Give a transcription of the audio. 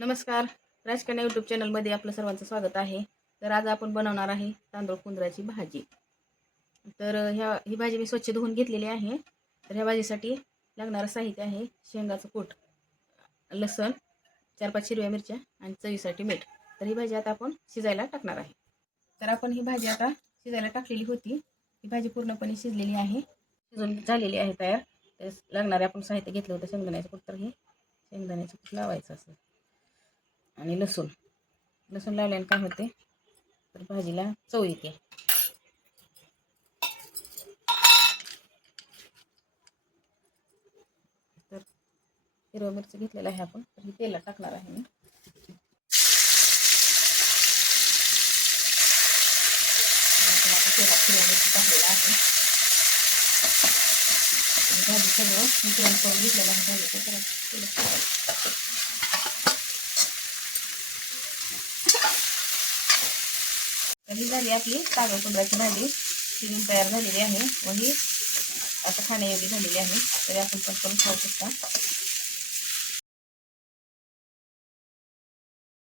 नमस्कार. राजकन्या यूट्यूब चॅनलमध्ये आपलं सर्वांचं स्वागत आहे. तर आज आपण बनवणार आहे तांदूळ कुंदराची भाजी. तर ह्या ही भाजी मी स्वच्छ धुवून घेतलेली आहे. तर ह्या भाजीसाठी लागणारं साहित्य आहे शेंगाचं कूट लसण चार पाच हिरव्या मिरच्या आणि चवीसाठी मीठ. तर ही भाजी आता आपण शिजायला टाकणार आहे. तर आपण ही भाजी आता शिजायला टाकलेली होती. ही भाजी पूर्णपणे शिजलेली आहे. शिजून झालेली आहे तयार. तर लागणारे आपण साहित्य घेतलं होतं शेंगदाण्याचं कूट. तर हे शेंगदाण्याचं कूट लावायचं असं. आणि लसूण. लसूण लावल्याने काय होते? तर भाजीला चव येते. तर हिरवा मिरची घेतलेला आहे आपण. तर ही तेलात टाकणार आहे मी. आपण आता तेलात हिरवा मिरची टाकलेला आहे भाजी सगळं मिश्रण करून घेतलेलं आहे. भाजीचं तर तेलात टाकायचं. तर ही झाली आपली तांदूळ कुंदराची भाजी. शिजून तयार झालेली आहे. व ही आता खाण्यायोग्य झालेली आहे. तरी आपण पटकन खाऊ शकता.